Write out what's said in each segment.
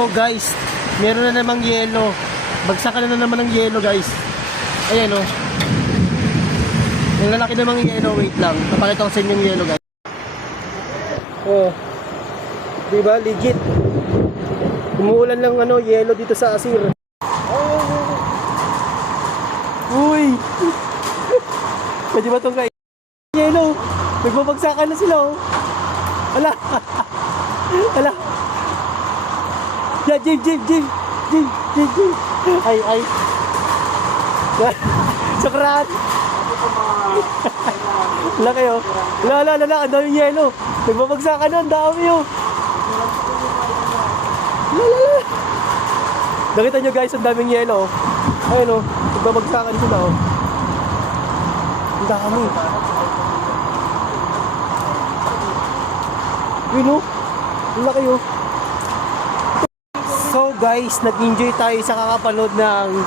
So guys, meron na namang yelo. Bagsakan na naman ng yelo guys. Ayan o. Yung lalaki namang yelo, wait lang. Napakita ko sa inyo yung yelo guys. Oh. Diba? Legit. Umuulan lang yelo dito sa Asir. Uy! Pwede ba itong kain? Yelo! Nagbabagsakan na sila oh. Ala! Ala! Yeah, Jim! Ay! Sakrat! Wala kayo? Wala! Ang daming yelo! Nagbabagsakan na, ang dami oh! Wala! Nakita nyo guys, ang daming yelo oh. Ayun oh, nagbabagsakan sila oh. Ang dami. Yun oh, ang laki oh. So guys, nag-enjoy tayo sa kakapanood ng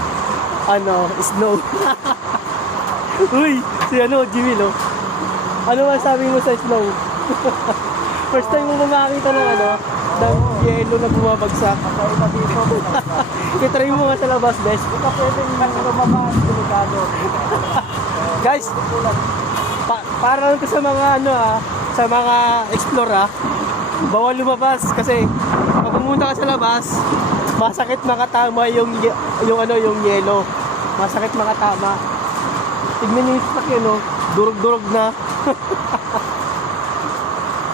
snow. Uy, si Jimmy oh. Ano masabi mo sa snow? First time mo makakita ng ng yelo na bumabagsak. I-try mo nga sa labas, best. Ito pwedeng lumabas, delikado. Guys, para lang sa mga sa mga explore bawal lumabas kasi pag pumunta ka sa labas, masakit makatama yung yelo. Masakit makatama. Tignan niyo yung sakyan durog-durog na.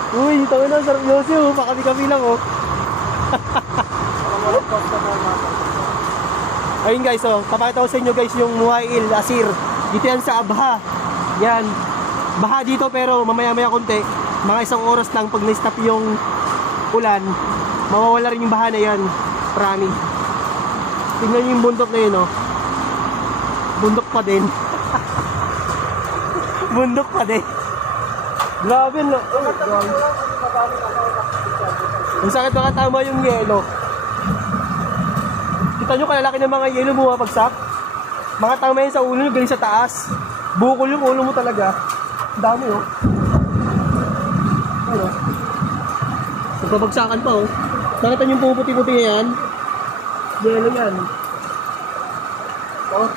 Uy, tayo na, sarap yosi oh. Pakami-kami lang oh. Ayun guys oh, papakita ko sa inyo guys yung Muhail Asir. Dito yan sa Abha. Yan. Baha dito pero mamaya-maya konti. Mga 1 oras lang pag na-stop yung ulan, mawawala rin yung baha na yan. Promise. Tingnan nyo yung bundok na yun oh. Bundok pa din. Bundok pa din. Grabe no. Ang sakit makatama yung yelo. Kita nyo kalalaki ng mga yelo bumabagsak. Mga tama yan sa ulo nyo, galing sa taas. Bukol yung ulo mo talaga. Ang dami oh. Ano? Nagbabagsakan pa oh. Nakita nyo yung puputi-puti yan. Yelo yan. Oh.